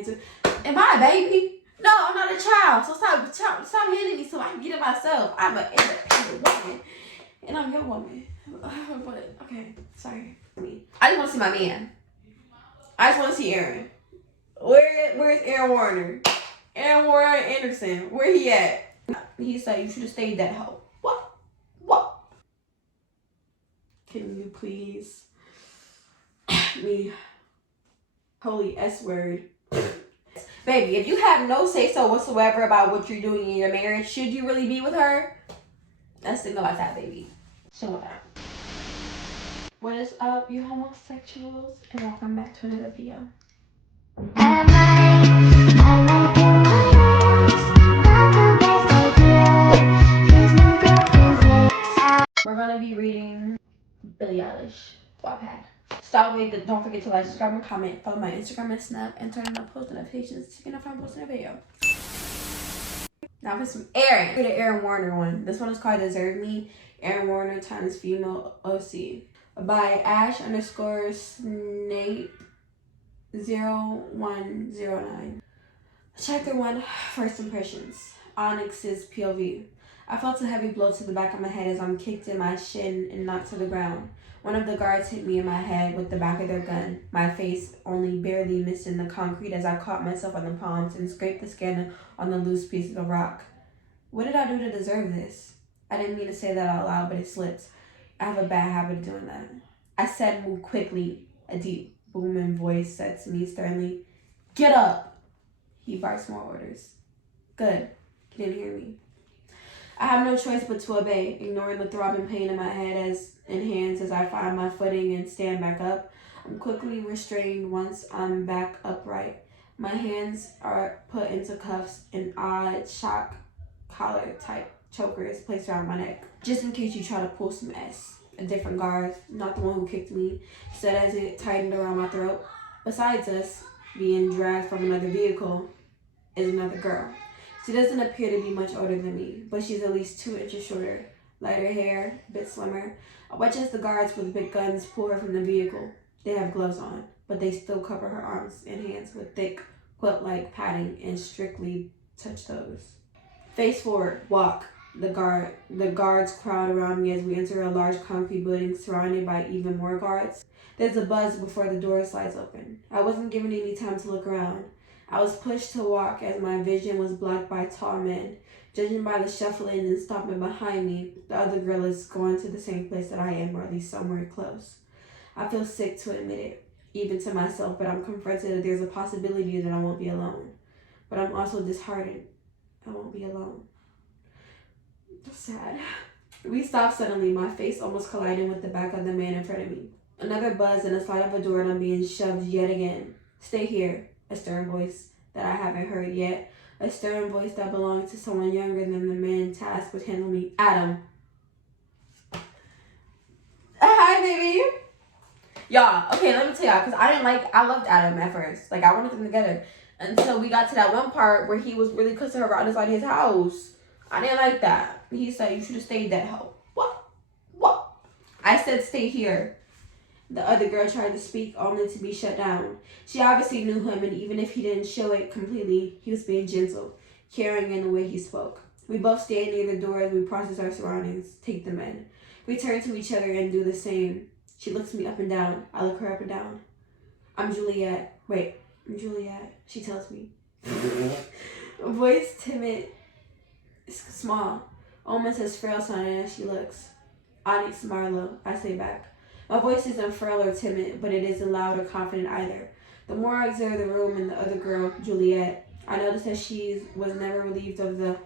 me too. Am I a baby? No, I'm not a child. So stop hitting me so I can get it myself. I'm an independent woman. And I'm your woman. But, okay, sorry. I just want to see my man. I just want to see Aaron. Where's Aaron Warner? Aaron Warner Anderson. Where he at? He said you should have stayed that hoe. What? Can you please me holy S word? Baby, if you have no say-so whatsoever about what you're doing in your marriage, should you really be with her? Let's think about that, baby. So that. What is up, you homosexuals? And welcome back to another video. We're gonna be reading Billie Eilish, Wattpad. Stop with don't forget to like, subscribe, and comment. Follow my Instagram and Snap, and turn on post notifications to get notified when I'm posting a video. Now for some Aaron. For the Aaron Warner one. This one is called Deserve Me. Aaron Warner times female OC. By Ash_Snape0109. Chapter 1, First Impressions. Onyx's POV. I felt a heavy blow to the back of my head as I'm kicked in my shin and knocked to the ground. One of the guards hit me in my head with the back of their gun, my face only barely missing the concrete as I caught myself on the palms and scraped the skin on the loose pieces of rock. What did I do to deserve this? I didn't mean to say that out loud, but it slipped. I have a bad habit of doing that. I said, move quickly. A deep, booming voice said to me sternly, get up. He barks more orders. Good. He didn't hear me. I have no choice but to obey, ignoring the throbbing pain in my head and hands as I find my footing and stand back up. I'm quickly restrained once I'm back upright. My hands are put into cuffs and odd shock collar type chokers placed around my neck, just in case you try to pull some S. A different guard, not the one who kicked me, said as it tightened around my throat. Besides us being dragged from another vehicle is another girl. She doesn't appear to be much older than me, but she's at least 2 inches shorter, lighter hair, a bit slimmer. I watch as the guards with big guns pull her from the vehicle. They have gloves on, but they still cover her arms and hands with thick, quilt-like padding and strictly touch toes. Face forward, walk. The guards crowd around me as we enter a large concrete building surrounded by even more guards. There's a buzz before the door slides open. I wasn't given any time to look around. I was pushed to walk as my vision was blocked by tall men. Judging by the shuffling and stomping behind me, the other girl is going to the same place that I am, or at least somewhere close. I feel sick to admit it, even to myself, but I'm confronted that there's a possibility that I won't be alone. But I'm also disheartened. I won't be alone. Sad. We stopped suddenly, my face almost colliding with the back of the man in front of me. Another buzz and a slide of a door and I'm being shoved yet again. Stay here. A stern voice that I haven't heard yet. A stern voice that belonged to someone younger than the man tasked with handling me. Adam. Hi, baby. Y'all, okay, let me tell y'all, because I loved Adam at first. Like, I wanted them together. Until we got to that one part where he was really cussing her around inside his house. I didn't like that. He said, you should have stayed that hoe. What? I said, stay here. The other girl tried to speak, only to be shut down. She obviously knew him, and even if he didn't show it completely, he was being gentle, caring in the way he spoke. We both stand near the door as we process our surroundings, take them in. We turn to each other and do the same. She looks me up and down. I look her up and down. I'm Juliet. She tells me. Voice timid, small, almost as frail sounding as she looks. Onyx Marlowe, I say back. My voice isn't frail or timid, but it isn't loud or confident either. The more I observe the room and the other girl, Juliet, I notice that she was never relieved of the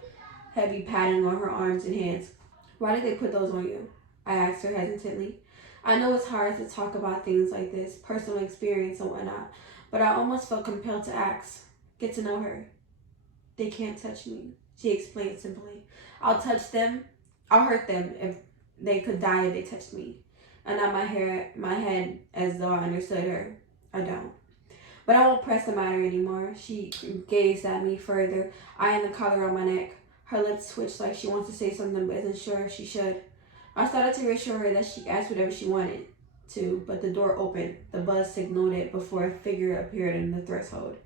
heavy padding on her arms and hands. Why did they put those on you? I asked her hesitantly. I know it's hard to talk about things like this, personal experience and whatnot, but I almost felt compelled to ask. Get to know her. They can't touch me, she explained simply. I'll hurt them if they could die if they touched me. I nod my head as though I understood her. I don't. But I won't press the matter anymore. She gazed at me further, eyeing the collar on my neck. Her lips twitched like she wants to say something but isn't sure if she should. I started to reassure her that she could ask whatever she wanted to, but the door opened. The buzz signaled it before a figure appeared in the threshold.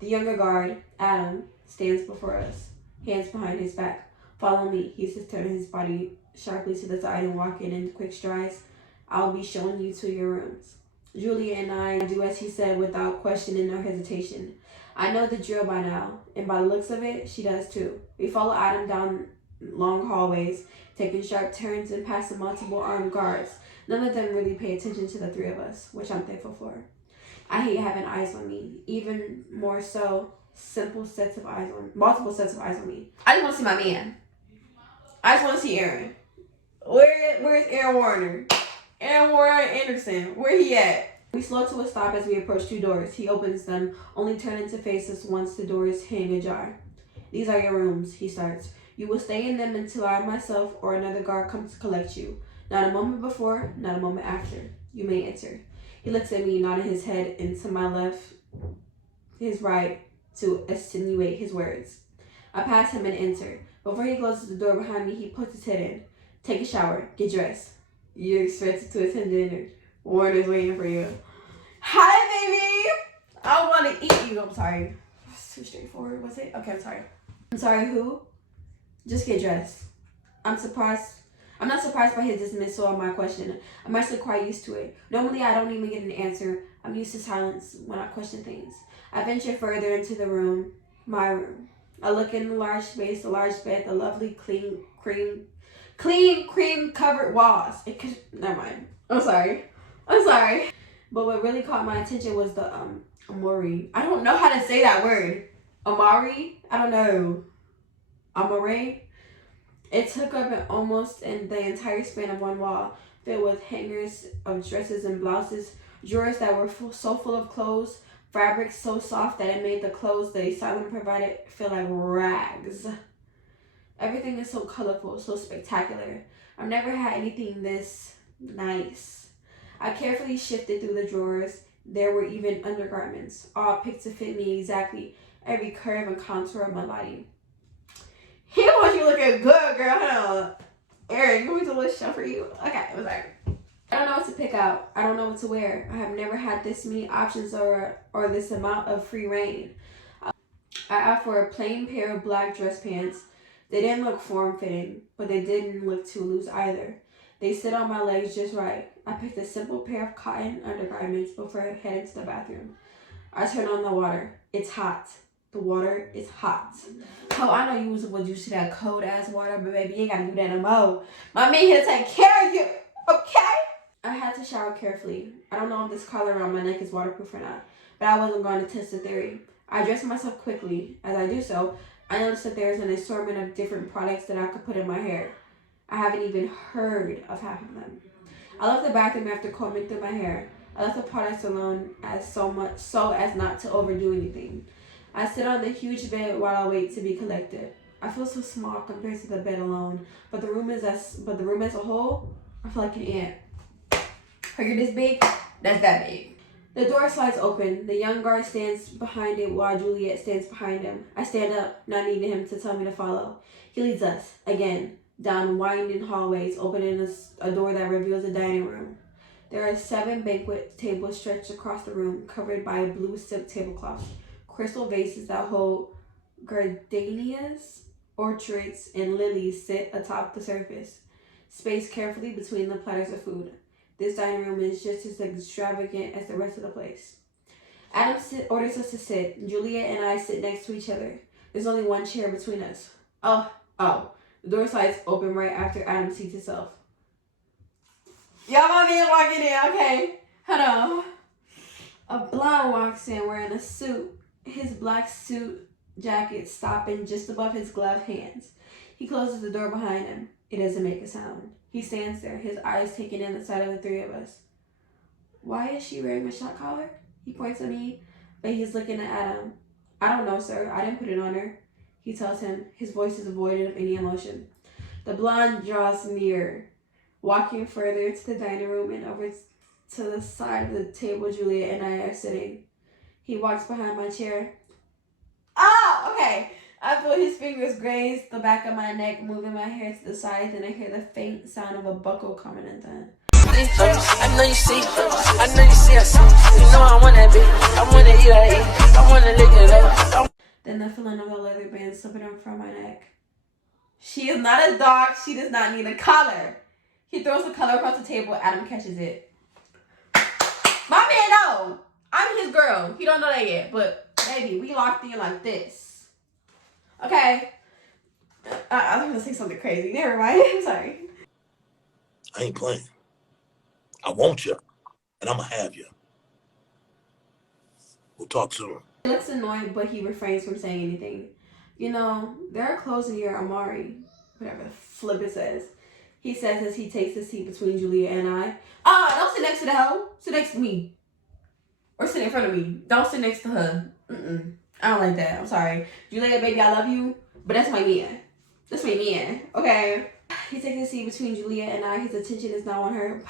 The younger guard, Adam, stands before us, hands behind his back. Follow me. He says, turning his body sharply to the side and walking in quick strides. I'll be showing you to your rooms. Julia and I do as he said without questioning or hesitation. I know the drill by now, and by the looks of it, she does too. We follow Adam down long hallways, taking sharp turns and passing multiple armed guards. None of them really pay attention to the three of us, which I'm thankful for. I hate having eyes on me, even more so, multiple sets of eyes on me. I just want to see my man. I just want to see Aaron. Where's Aaron Warner? Aaron Warner Anderson. Where he at? We slow to a stop as we approach two doors. He opens them, only turning to face us once the doors hang ajar. These are your rooms, he starts. You will stay in them until I myself or another guard comes to collect you. Not a moment before, not a moment after. You may enter. He looks at me, nodding his head into my left, his right, to insinuate his words. I pass him and enter. Before he closes the door behind me, he puts his head in. Take a shower. Get dressed. You're expected to attend dinner. Warner's waiting for you. Hi, baby! I want to eat you. I'm sorry. It's too straightforward, was it? Okay, I'm sorry. I'm sorry, who? Just get dressed. I'm not surprised by his dismissal of my question. I'm actually quite used to it. Normally, I don't even get an answer. I'm used to silence when I question things. I venture further into the room, my room. I look in the large space, the large bed, the lovely clean cream covered walls. Never mind. I'm sorry. But what really caught my attention was the Amori. I don't know how to say that word. Amari? I don't know. Amore? It took up almost in the entire span of one wall, filled with hangers of dresses and blouses, drawers that were so full of clothes, fabrics so soft that it made the clothes the asylum provided feel like rags. Everything is so colorful, so spectacular. I've never had anything this nice. I carefully shifted through the drawers. There were even undergarments, all picked to fit me exactly, every curve and contour of my body. He wants you looking good, girl. Hold on. Aaron, you want me to list show for you? Okay, I'm sorry. I don't know what to pick out. I don't know what to wear. I have never had this many options or this amount of free reign. I asked for a plain pair of black dress pants. They didn't look form-fitting, but they didn't look too loose either. They sit on my legs just right. I picked a simple pair of cotton undergarments before I headed to the bathroom. I turned on the water. It's hot. The water is hot. Oh, I know you was used to that cold-ass water, but baby, you ain't gotta do that no more. My man here to take care of you, okay? I had to shower carefully. I don't know if this collar around my neck is waterproof or not, but I wasn't going to test the theory. I dressed myself quickly. As I do so, I noticed that there's an assortment of different products that I could put in my hair. I haven't even heard of half of them. I left the bathroom after combing through my hair. I left the products alone so as not to overdo anything. I sit on the huge bed while I wait to be collected. I feel so small compared to the bed alone, but the room as a whole, I feel like an ant. Are you this big? That's that big. The door slides open. The young guard stands behind it while Juliet stands behind him. I stand up, not needing him to tell me to follow. He leads us, again, down winding hallways, opening a door that reveals a dining room. There are 7 banquet tables stretched across the room, covered by blue silk tablecloths. Crystal vases that hold gardenias, orchids, and lilies sit atop the surface, spaced carefully between the platters of food. This dining room is just as extravagant as the rest of the place. Adam orders us to sit. Juliet and I sit next to each other. There's only one chair between us. Oh. The door slides open right after Adam seats himself. Y'all want me to walk in there, okay? Hold on. A blonde walks in wearing a suit. His black suit jacket stopping just above his gloved hands. He closes the door behind him. It doesn't make a sound. He stands there, his eyes taking in the sight of the three of us. Why is she wearing a shot collar? He points at me, but he's looking at Adam. I don't know, sir. I didn't put it on her. He tells him, his voice is devoid of any emotion. The blonde draws near, walking further to the dining room and over to the side of the table Julia and I are sitting. He walks behind my chair. Oh, okay. I feel his fingers graze the back of my neck, moving my hair to the side, then I hear the faint sound of a buckle coming undone. I know you see us. You know I want that bitch. I wanna eat, I wanna lick it up. Then the feeling of a leather band slipping up from my neck. She is not a dog. She does not need a collar. He throws the collar across the table. Adam catches it. My man, no. I'm his girl. He don't know that yet. But, baby, we locked in like this. Okay? I was going to say something crazy. Never mind. I'm sorry. I ain't playing. I want you, and I'm going to have you. We'll talk soon. He looks annoyed, but he refrains from saying anything. You know, there are clothes in your Amari, whatever the flip it says. He says as he takes the seat between Julia and I. Don't sit next to the hoe. Sit next to me. Or sit in front of me. Don't sit next to her. I don't like that. I'm sorry. Julia, baby, I love you, but that's my man. That's my man. Okay? He takes the seat between Julia and I. His attention is now on her.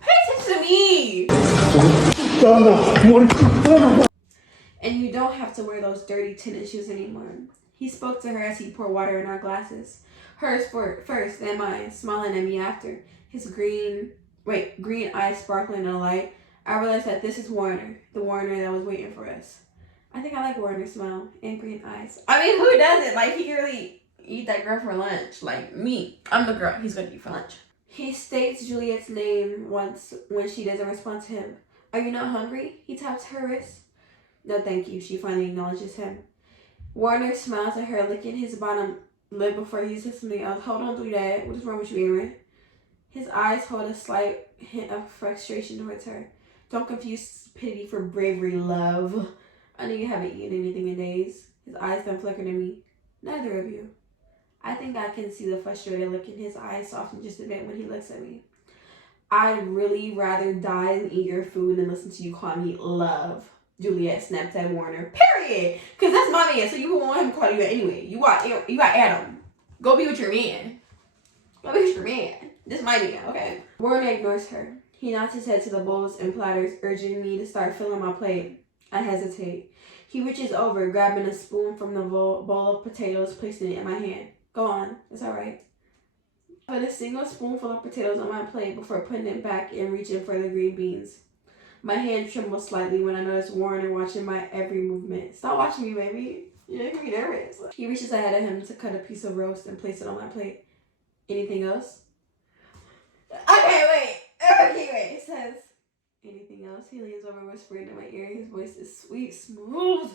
Pay attention to me! And you don't have to wear those dirty tennis shoes anymore. He spoke to her as he poured water in our glasses. Hers first, then mine, smiling at me after. His green eyes sparkling in the light. I realized that this is Warner, the Warner that was waiting for us. I think I like Warner's smile and green eyes. I mean, who doesn't? Like, he can really eat that girl for lunch. Like, me. I'm the girl he's going to eat for lunch. He states Juliet's name once when she doesn't respond to him. Are you not hungry? He taps her wrist. No, thank you. She finally acknowledges him. Warner smiles at her, licking his bottom lip before he says something else. Hold on, do that. What is wrong with you, Aaron? His eyes hold a slight hint of frustration towards her. Don't confuse pity for bravery, love. I know you haven't eaten anything in days. His eyes then flickered at me. Neither of you. I think I can see the frustrated look in his eyes soften just a bit when he looks at me. I'd really rather die than eat your food than listen to you call me love. Juliet snapped at Warner. Period. Because that's my man, so you would want him to call you that anyway. You got Adam. Go be with your man. Go be with your man. This is my man, okay? Warner ignores her. He nods his head to the bowls and platters, urging me to start filling my plate. I hesitate. He reaches over, grabbing a spoon from the bowl of potatoes, placing it in my hand. Go on. It's all right. I put a single spoonful of potatoes on my plate before putting it back and reaching for the green beans. My hand trembled slightly when I noticed Warner watching my every movement. Stop watching me, baby. You're making me nervous. He reaches ahead of him to cut a piece of roast and place it on my plate. Anything else? Okay, wait. It says, anything else? He leans over, whispering in my ear. His voice is sweet, smooth.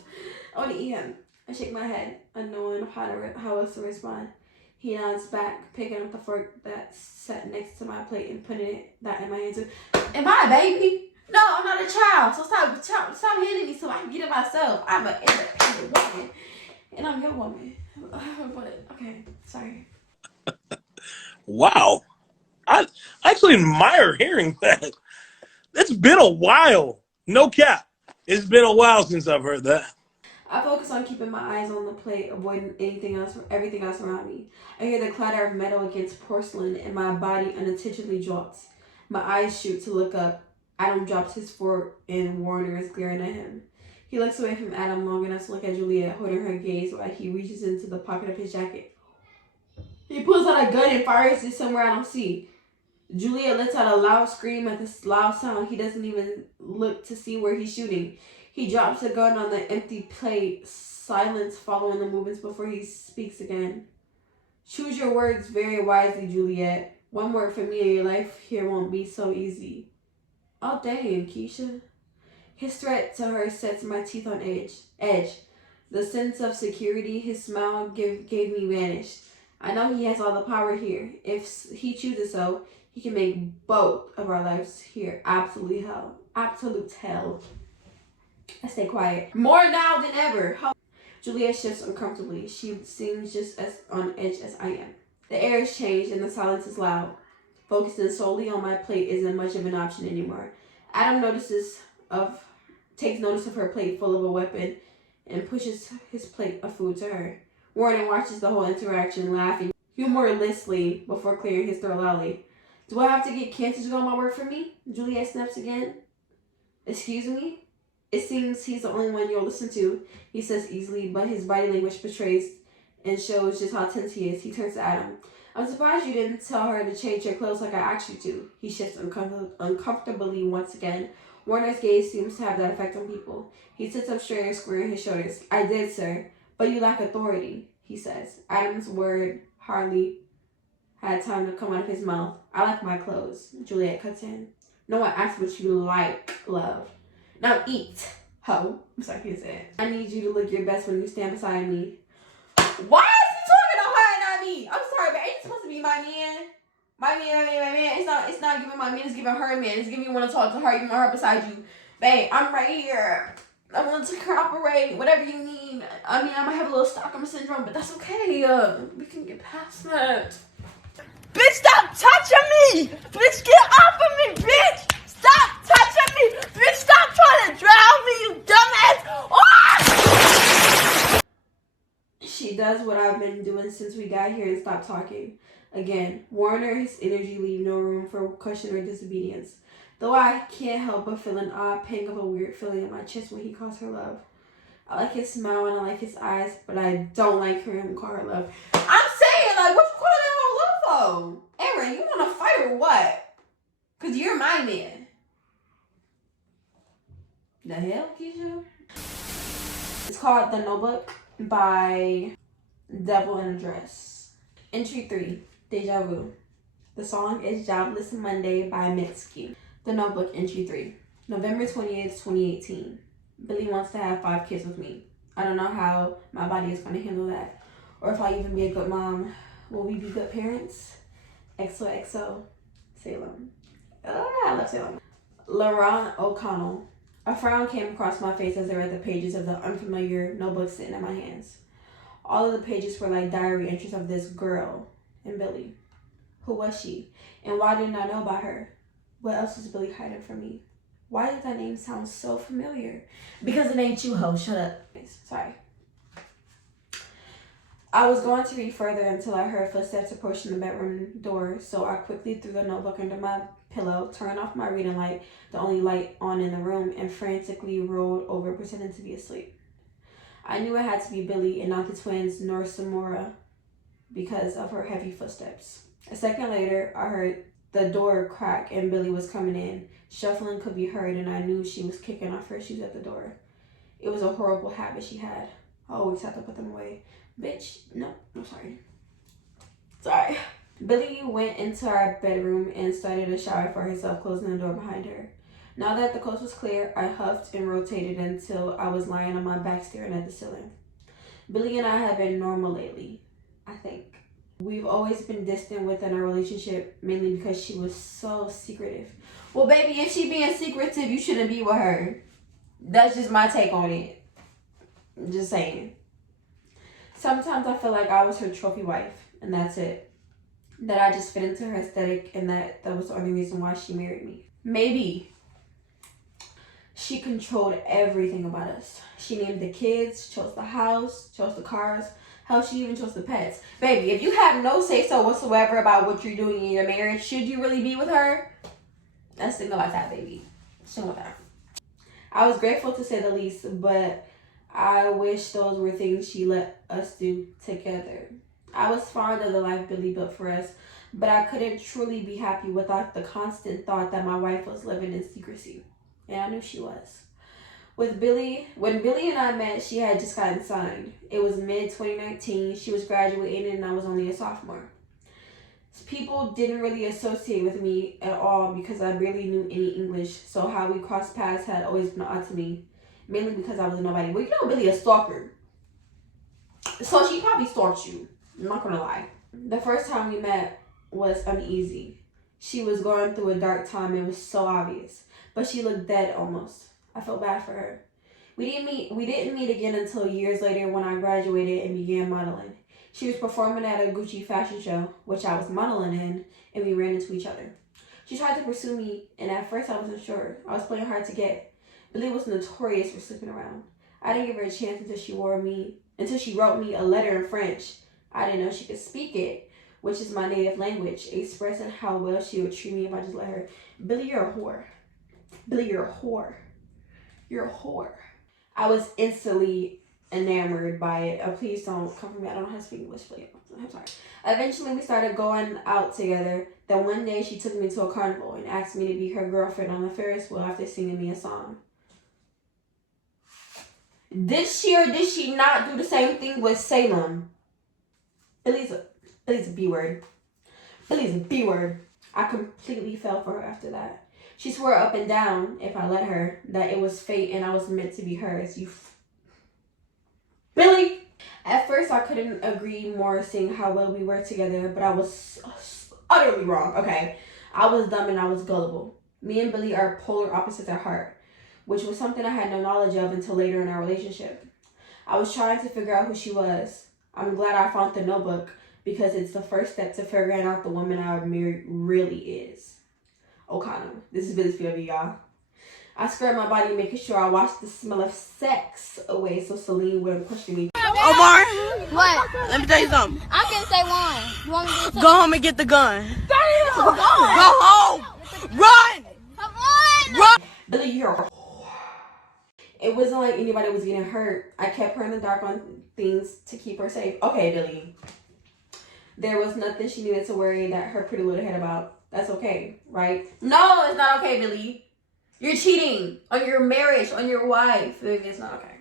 I want to eat him. I shake my head, unknowing how else to respond. He nods back, picking up the fork that's set next to my plate and putting that in my hand too. Am I a baby? No, I'm not a child. So stop hitting me so I can get it myself. I'm an independent woman. And I'm your woman. But, okay, sorry. Wow. I actually admire hearing that. It's been a while. No cap. It's been a while since I've heard that. I focus on keeping my eyes on the plate, avoiding everything else around me. I hear the clatter of metal against porcelain and my body unintentionally jolts. My eyes shoot to look up. Adam drops his fork and Warner is glaring at him. He looks away from Adam long enough to look at Juliet, holding her gaze while he reaches into the pocket of his jacket. He pulls out a gun and fires it somewhere I don't see. Juliet lets out a loud scream at this loud sound. He doesn't even look to see where he's shooting. He drops the gun on the empty plate, silence following the movements before he speaks again. Choose your words very wisely, Juliet. One word from me and your life here won't be so easy. Oh, dang, Keisha. His threat to her sets my teeth on edge. The sense of security his smile gave me vanished. I know he has all the power here. If he chooses so, he can make both of our lives here absolute hell. Absolute hell. I stay quiet. More now than ever. Juliet shifts uncomfortably. She seems just as on edge as I am. The air is changed and the silence is loud. Focusing solely on my plate isn't much of an option anymore. Adam takes notice of her plate full of a weapon and pushes his plate of food to her. Warner watches the whole interaction, laughing humorously before clearing his throat loudly. Do I have to get cancer to go on my work for me? Juliet snaps again. Excuse me? It seems he's the only one you'll listen to, he says easily, but his body language betrays and shows just how tense he is. He turns to Adam. I'm surprised you didn't tell her to change your clothes like I asked you to. He shifts uncomfortably once again. Warner's gaze seems to have that effect on people. He sits up straight and squaring his shoulders. I did, sir. But you lack authority, he says. Adam's word hardly had time to come out of his mouth. I like my clothes, Juliet cuts in. No one asks what you like, love. Now eat, ho. I'm sorry, he said. I need you to look your best when you stand beside me. Why is he talking to her and not me? I'm sorry, but ain't supposed to be my man. My man. It's not giving my man, it's giving her man. It's giving you want to talk to her, you want her beside you. Babe, I'm right here. I want to cooperate, whatever you need. I mean, I might have a little Stockholm syndrome, but that's okay. We can get past that. Bitch, stop touching me! Bitch, get off of me, bitch! Stop touching me! Bitch, stop trying to drown me, you dumbass! Ah! She does what I've been doing since we got here and stopped talking. Again, Warner, his energy leave no room for question or disobedience. Though I can't help but feel an odd pang of a weird feeling in my chest when he calls her love. I like his smile and I like his eyes, but I don't like hearing him call her love. I'm saying, like, what you calling that whole love for? Aaron, you want to fight or what? Because you're my man. The hell, Keisha? It's called The Notebook by Devil in a Dress. Entry 3, Deja Vu. The song is Jobless Monday by Mitski. The Notebook, Entry 3. November 28th, 2018. Billie wants to have 5 kids with me. I don't know how my body is going to handle that. Or if I'll even be a good mom. Will we be good parents? XOXO. Salem. I love Salem. Laurent O'Connell. A frown came across my face as I read the pages of the unfamiliar notebook sitting in my hands. All of the pages were like diary entries of this girl and Billie. Who was she? And why didn't I know about her? What else was Billie hiding from me? Why did that name sound so familiar? Because it ain't you, ho. Shut up. Sorry. I was going to read further until I heard footsteps approaching the bedroom door, so I quickly threw the notebook under my pillow, turned off my reading light, the only light on in the room, and frantically rolled over, pretending to be asleep. I knew it had to be Billie and not the twins nor Samora because of her heavy footsteps. A second later, I heard the door crack and Billie was coming in. Shuffling could be heard and I knew she was kicking off her shoes at the door. It was a horrible habit she had. I always had to put them away. Bitch, no, I'm sorry. Sorry. Billie went into our bedroom and started a shower for herself, closing the door behind her. Now that the coast was clear, I huffed and rotated until I was lying on my back staring at the ceiling. Billie and I have been normal lately, I think. We've always been distant within our relationship, mainly because she was so secretive. Well, baby, if she being secretive, you shouldn't be with her. That's just my take on it. Just saying. Sometimes I feel like I was her trophy wife, and that's it. That I just fit into her aesthetic, and that was the only reason why she married me. Maybe. She controlled everything about us. She named the kids, chose the house, chose the cars. Hell, she even chose the pets. Baby, if you have no say-so whatsoever about what you're doing in your marriage, should you really be with her? Let's think about that, baby. Think about that. I was grateful to say the least, but I wish those were things she let us do together. I was fond of the life Billie built for us, but I couldn't truly be happy without the constant thought that my wife was living in secrecy. And I knew she was. When Billie and I met, she had just gotten signed. It was mid-2019. She was graduating and I was only a sophomore. People didn't really associate with me at all because I barely knew any English, so how we crossed paths had always been odd to me, mainly because I was a nobody. Well, you know Billie a stalker, so she probably stalked you. I'm not gonna lie. The first time we met was uneasy. She was going through a dark time. It was so obvious, but she looked dead almost. I felt bad for her. We didn't meet again until years later when I graduated and began modeling. She was performing at a Gucci fashion show, which I was modeling in, and we ran into each other. She tried to pursue me, and at first I wasn't sure. I was playing hard to get. Billie was notorious for sleeping around. I didn't give her a chance until she wrote me a letter in French. I didn't know she could speak it, which is my native language, expressing how well she would treat me if I just let her. Billie, you're a whore. Billie, you're a whore. You're a whore. I was instantly enamored by it. Please don't come for me. I don't know how to speak English. Please. I'm sorry. Eventually, we started going out together. Then one day, she took me to a carnival and asked me to be her girlfriend on the Ferris wheel after singing me a song. Did she or did she not do the same thing with Salem? Billie's a B word. Billie's a B word. I completely fell for her after that. She swore up and down, if I let her, that it was fate and I was meant to be hers. Billie! At first, I couldn't agree more seeing how well we were together, but I was utterly wrong, okay? I was dumb and I was gullible. Me and Billie are polar opposites at heart, which was something I had no knowledge of until later in our relationship. I was trying to figure out who she was. I'm glad I found the notebook because it's the first step to figuring out the woman I would marry really is. O'Connor. This is Billie's POV, y'all. I scrubbed my body, making sure I washed the smell of sex away so Celine wouldn't question me. Omar, What? let me tell you something. I can say one. You want me to Go home and get the gun. Damn! Go home! Run! Come on! Run! Billie, you're a It wasn't like anybody was getting hurt. I kept her in the dark on things to keep her safe. Okay, Billie. There was nothing she needed to worry that her pretty little head about. That's okay, right? No, it's not okay, Billie. You're cheating on your marriage, on your wife. It's not okay.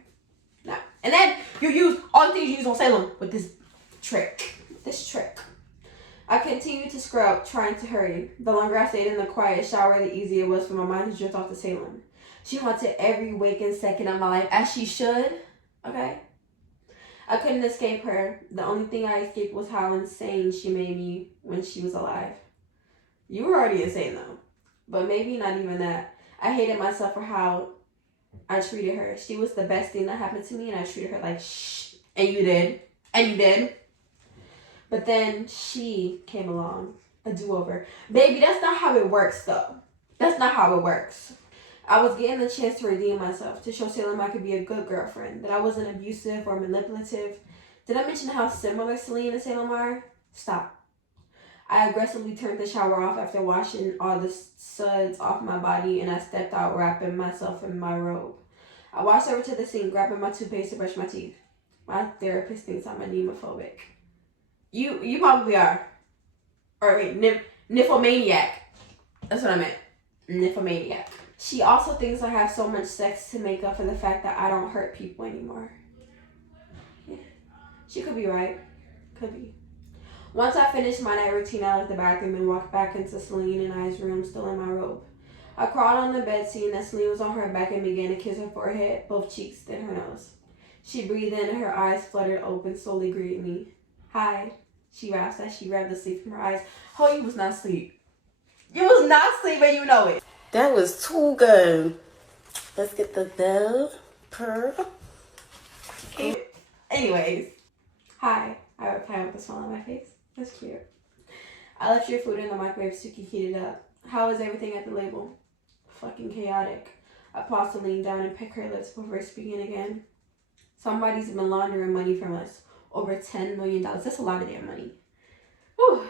No. And then you use all the things you use on Salem with this trick. I continued to scrub, trying to hurry. The longer I stayed in the quiet shower, the easier it was for my mind to drift off to Salem. She haunted every waking second of my life, as she should. Okay? I couldn't escape her. The only thing I escaped was how insane she made me when she was alive. You were already insane, though. But maybe not even that. I hated myself for how I treated her. She was the best thing that happened to me, and I treated her like shh. And you did. But then she came along. A do-over. Baby, that's not how it works, though. That's not how it works. I was getting the chance to redeem myself, to show Salem I could be a good girlfriend, that I wasn't abusive or manipulative. Did I mention how similar Celine and Salem are? Stop. I aggressively turned the shower off after washing all the suds off my body, and I stepped out wrapping myself in my robe. I walked over to the sink, grabbing my toothpaste to brush my teeth. My therapist thinks I'm anemophobic. You probably are. Or wait, nymphomaniac. That's what I meant. Nymphomaniac. She also thinks I have so much sex to make up for the fact that I don't hurt people anymore. Yeah. She could be right. Could be. Once I finished my night routine, I left the bathroom and walked back into Celine and I's room, still in my robe. I crawled on the bed, seeing that Celine was on her back, and began to kiss her forehead, both cheeks, then her nose. She breathed in, and her eyes fluttered open, slowly greeted me. Hi, she rasped as she grabbed the sleep from her eyes. Oh, you was not asleep. You was not asleep, and you know it. That was too good. Let's get the bell purr. Anyways, hi. I replied with a smile on my face. That's cute. I left your food in the microwave so you can heat it up. How is everything at the label? Fucking chaotic. I paused to lean down and peck her lips before speaking again. Somebody's been laundering money from us. Over $10 million. That's a lot of damn money. Whew.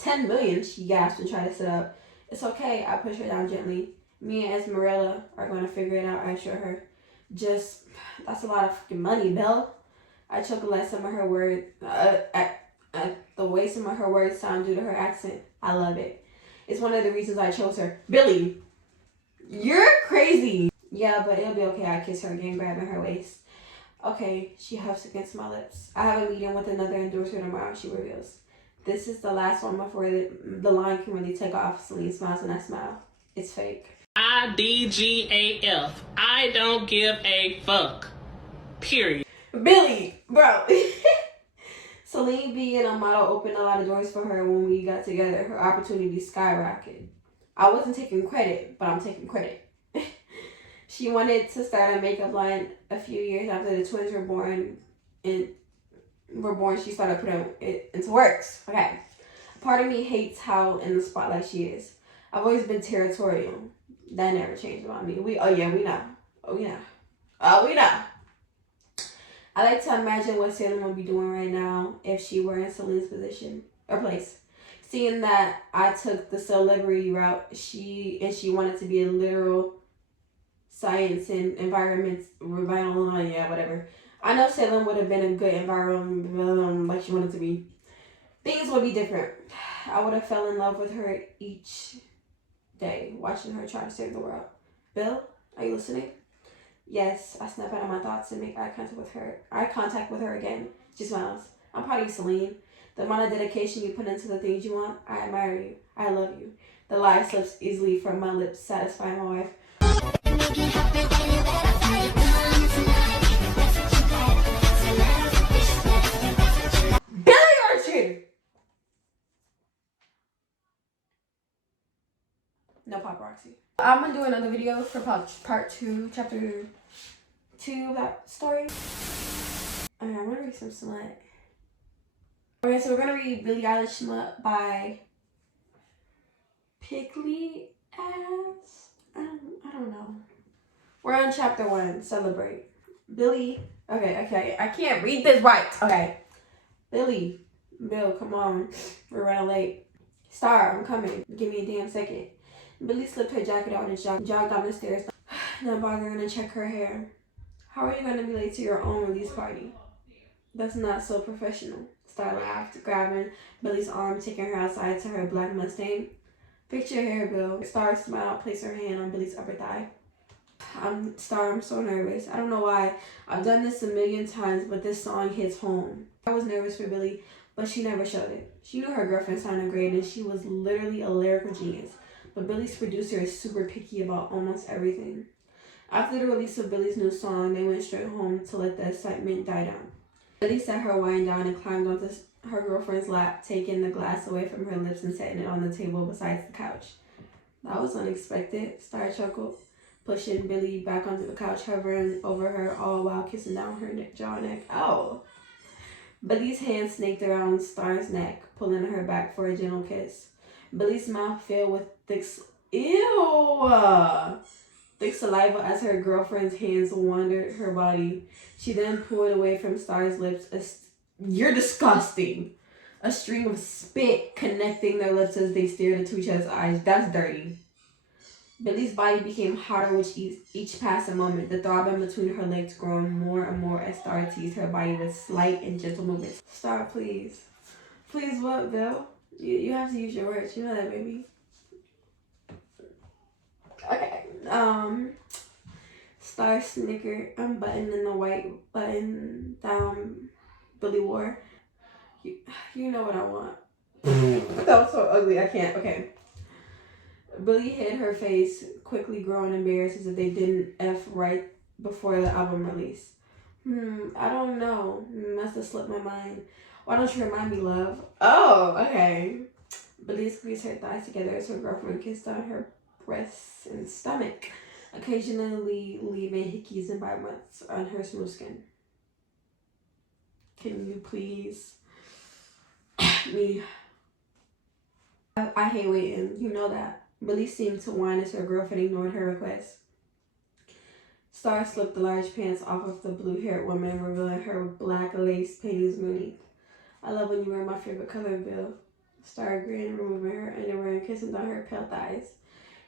$10 million, she gasped and tried to sit up. It's okay, I pushed her down gently. Me and Esmeralda are going to figure it out, I assure her. That's a lot of fucking money, Bill. I chuckled at some of her words, at the way some of her words sound due to her accent. I love it. It's one of the reasons I chose her. Billie, you're crazy. Yeah, but it'll be okay. I kiss her again, grabbing her waist. Okay, she huffs against my lips. I have a meeting with another endorser tomorrow, she reveals. This is the last one before the line can really take off. Celine smiles and I smile. It's fake. IDGAF. I don't give a fuck. Period. Billie, bro. Celine being a model opened a lot of doors for her when we got together. Her opportunities skyrocketed. I wasn't taking credit, but I'm taking credit. She wanted to start a makeup line a few years after the twins were born. She started putting it into works. Okay. Part of me hates how in the spotlight she is. I've always been territorial. That never changed about me. We know. I like to imagine what Salem would be doing right now if she were in Celine's position or place. Seeing that I took the celebrity route, she wanted to be a literal science and environment, whatever. I know Salem would have been a good environment like she wanted to be. Things would be different. I would have fell in love with her each day, watching her try to save the world. Bill, are you listening? Yes, I snap out of my thoughts and make eye contact with her. Eye contact with her again. She smiles. I'm proud of you, Celine. The amount of dedication you put into the things you want, I admire you. I love you. The lie slips easily from my lips, satisfying my wife. Billie Orchard! No paparazzi. I'm gonna do another video for part 2, chapter 2 of that story. Okay, I'm gonna read some SMUT. Okay, so we're gonna read Billie Eilish SMUT by Piggly Ass. I don't know. We're on chapter 1, Celebrate. Billie, okay, I can't read this right. Okay. Bill, come on. We're running late. Star, I'm coming. Give me a damn second. Billie slipped her jacket out and jogged down the stairs, not bothering to check her hair. How are you gonna be late to your own release party? That's not so professional. Star laughed, grabbing Billie's arm, taking her outside to her black Mustang. Fix your hair, Bill. Star smiled, placed her hand on Billie's upper thigh. I'm so nervous. I don't know why. I've done this a million times, but this song hits home. I was nervous for Billie, but she never showed it. She knew her girlfriend sounded great, and she was literally a lyrical genius. But Billie's producer is super picky about almost everything. After the release of Billie's new song, they went straight home to let the excitement die down. Billie set her wine down and climbed onto her girlfriend's lap, taking the glass away from her lips and setting it on the table beside the couch. That was unexpected, Star chuckled, pushing Billie back onto the couch, hovering over her, all while kissing down her jaw and neck. Ow! Billie's hand snaked around Star's neck, pulling her back for a gentle kiss. Billie's mouth filled with thick saliva as her girlfriend's hands wandered her body. She then pulled away from Star's lips. You're disgusting! A stream of spit connecting their lips as they stared into each other's eyes. That's dirty. Billie's body became hotter with each passing moment, the throbbing between her legs growing more and more as Star teased her body with slight and gentle movements. Star, please. Please what, Bill? You have to use your words. You know that, baby. Okay. Star snickered, unbuttoning the white button down Billie wore. You know what I want. That was so ugly. I can't. Okay. Billie hid her face, quickly growing embarrassed as if they didn't F right before the album release. I don't know. Must have slipped my mind. Why don't you remind me, love? Oh, okay. Billie squeezed her thighs together as her girlfriend kissed on her breasts and stomach, occasionally leaving hickeys and bite marks on her smooth skin. Can you please? Me. I hate waiting. You know that. Billie seemed to whine as her girlfriend ignored her request. Star slipped the large pants off of the blue-haired woman, revealing her black lace panties beneath. I love when you wear my favorite color, Bill. Star grinned, removing her underwear and kissing down her pale thighs.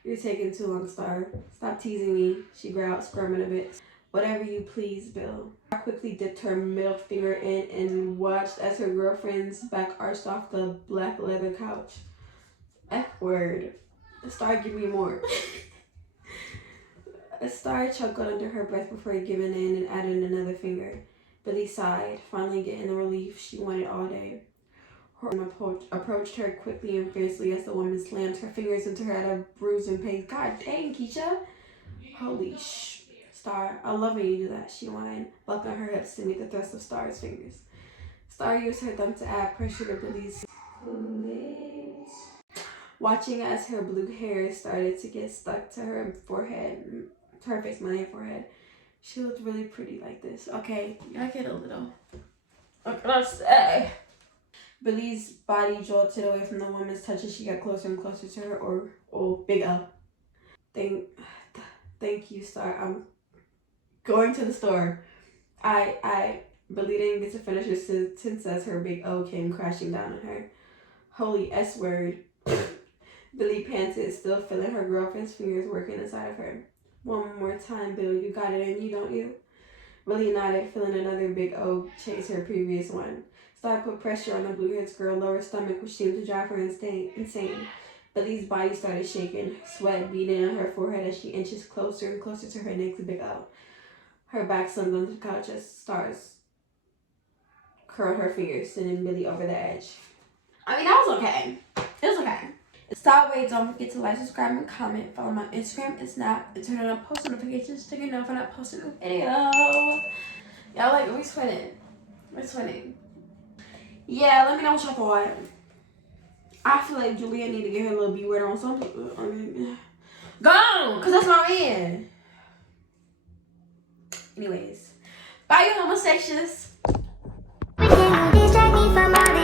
You're taking too long, Star. Stop teasing me, she growled, squirming a bit. Whatever you please, Bill. Star quickly dipped her middle finger in and watched as her girlfriend's back arched off the black leather couch. F-word. Star, give me more. Star chuckled under her breath before giving in and adding another finger. Billie sighed, finally getting the relief she wanted all day. Her approached her quickly and fiercely as the woman slammed her fingers into her at a bruising pace. God dang, Keisha. Holy Star, I love when you do that, she whined, bucking her hips to meet the thrust of Star's fingers. Star used her thumb to add pressure to Billie's legs, watching as her blue hair started to get stuck to her forehead, to her face, my forehead. She looked really pretty like this. Okay, I get a little. What can I say? Billie's body jolted away from the woman's touch as she got closer and closer to her. Big up. Thank you, Star. I'm going to the store. Billie didn't get to finish her sentence as her big O came crashing down on her. Holy S-word. Billie panted, still feeling her girlfriend's fingers working inside of her. One more time, Bill. You got it in you, don't you? Really nodded, feeling another big O chase her previous one. Started put pressure on the blue-haired girl's lower stomach, which seemed to drive her insane. Billie's body started shaking, sweat beading on her forehead as she inches closer and closer to her next big O. Her back slumped onto the couch as stars curled her fingers, sending Billie over the edge. I mean, that was okay. It was okay. Stop, wait, don't forget to like, subscribe, and comment. Follow my Instagram and Snap, and turn on post notifications so you know if I'm not posting a video. Y'all like, we're twinning. We're twinning. Yeah, let me know what y'all thought. I feel like Julia need to get her little B word on something. I mean, gone, because that's my man. Anyways, bye, you homosexuals. Distract me from all this